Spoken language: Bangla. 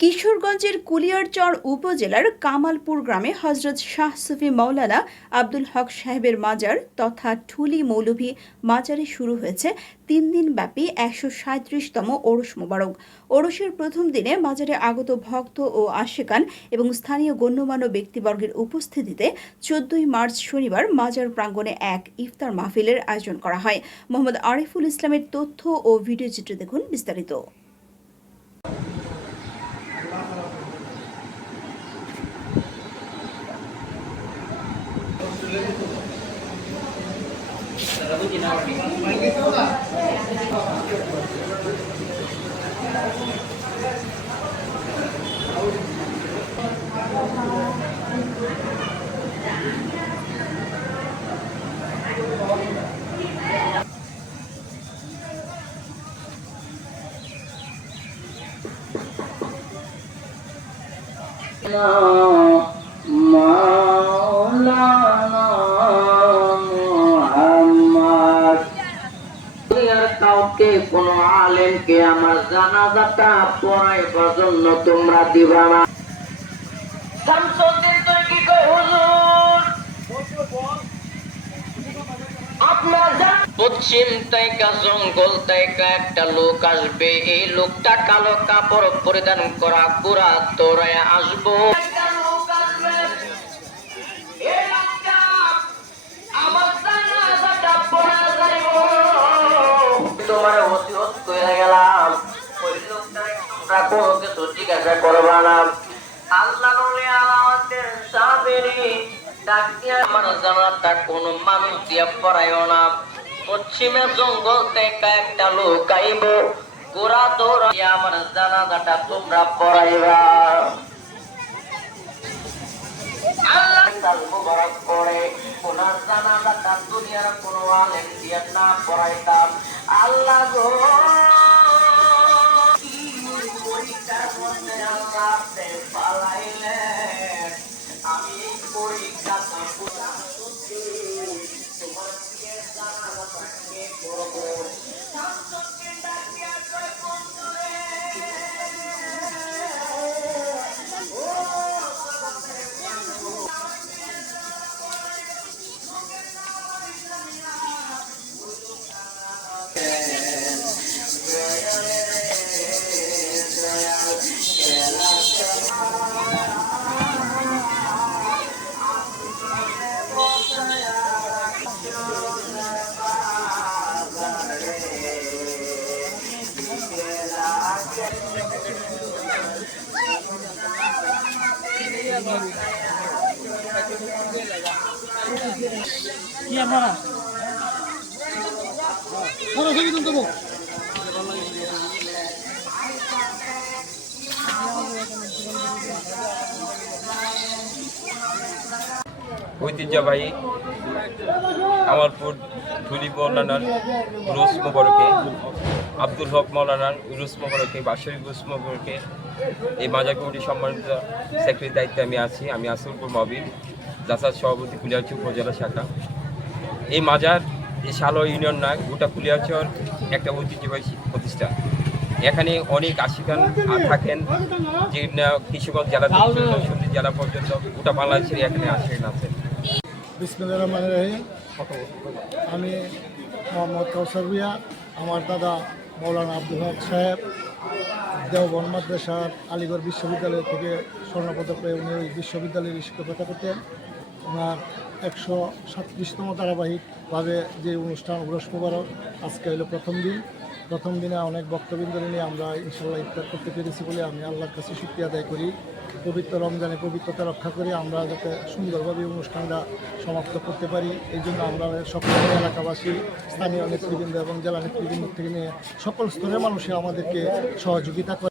কিশোরগঞ্জের কুলিয়ারচর উপজেলার কামালপুর গ্রামে হজরত শাহ সুফি মাওলানা আব্দুল হক সাহেবের মাজার তথা ঠুলি মৌলভী মাজারে শুরু হয়েছে ৩ দিনব্যাপী ১৩৭তম ওরস মোবারক। ওরসের প্রথম দিনে মাজারে আগত ভক্ত ও আশেকান এবং স্থানীয় গণ্যমান্য ব্যক্তিবর্গের উপস্থিতিতে ১৪ই মার্চ শনিবার মাজার প্রাঙ্গণে এক ইফতার মাহফিলের আয়োজন করা হয়। মোহাম্মদ আরিফুল ইসলামের তথ্য ও ভিডিও চিত্রে দেখুন বিস্তারিত। কাউকে কোন আলেমকে আমার জানাজাটা পড়াইবার জন্য তোমরা দিবা না। শামসুদ্দিন তুই কি কই হুজুর? আপনার পশ্চিম তাইকা জঙ্গল তাইকা একটা লোক আসবে, এই লোকটা কালো কাপড় পরিধান করা গোরা তোরায় আসবো। তোমার ওসিয়ত কইরা গেলাম, ওই লোকটারে তোমরা কোনো কিছু জিজ্ঞাসা করবা না। আল্লাহ নবী আমাদের সাবেরি ডাক দিয়া আমার জানাটা কোন মানুষ দিয়া পড়াইও না। পশ্চিমে জঙ্গল থেকে একটা লোক আইব, গোরা দৌড়াইয়া আমার জানাজাটা তোমরা পড়াইবা। আল্লাহ সাল মুবারক করে ওনার জানাজাটা দুনিয়ার কোনো আলেম দিয়া না পড়াইতাম। আল্লাহ গো পরীক্ষার মধ্যে আল্লাহ পালাইলেন, আমি এই পরীক্ষাটা পুরা সত্যি তোমার দিয়ে জানাজাটাকে করবো। শামসুদ্দিন ডাক দিয়া কয় বন্ধুরে, কি আপনারা ঐতিহ্যবাহী কামালপুর ঠুলি মৌলানার উরুস মোবারকে, আব্দুল হক মৌলানার উরুস মোবারকে, বাৎসরিক উরুস মোবারকে এই মাজার কমিটির সম্মানিত সেক্রেটারির দায়িত্বে আমি আছি। আমি আসিফুর মবিন, জাসাদ সভাপতি, কুলিয়ারচর উপজেলা শাখা। এই মাজার এই সালোয়ার ইউনিয়ন না, গোটা কুলিয়ারচর একটা ঐতিহ্যবাহী প্রতিষ্ঠান। এখানে অনেক আশিকান থাকেন, যে কিশোরগঞ্জ জেলা থেকে নরসিংদী জেলা পর্যন্ত গোটা বাংলাদেশের এখানে আশিকান আছেন। বিসমিল্লাহির রহমানির রহিম। আমি মোহাম্মদ কাউসার ভূঁইয়া, আমার দাদা মাওলানা আব্দুল হক সাহেব দেওবন্দ মাদ্রাসার আলিগড় বিশ্ববিদ্যালয় থেকে স্বর্ণপদক পেয়ে উনি ওই বিশ্ববিদ্যালয়ের শিক্ষকতা করতেন। ওনার ১৩৭তম ধারাবাহিকভাবে যে অনুষ্ঠান উরস মোবারক, আজকে হলো প্রথম দিনে অনেক বক্তবৃন্দ নিয়ে আমরা ইনশাল্লাহ ইফতার করতে পেরেছি বলে আমি আল্লাহর কাছে শুকরিয়া আদায় করি। পবিত্র রমজানে পবিত্রতা রক্ষা করে আমরা যাতে সুন্দরভাবে অনুষ্ঠানটা সমাপ্ত করতে পারি, এই জন্য আমরা সকল এলাকাবাসী, স্থানীয় নেতৃবৃন্দ এবং জেলা নেতৃবৃন্দ থেকে নিয়ে সকল স্তরের মানুষে আমাদেরকে সহযোগিতা করে।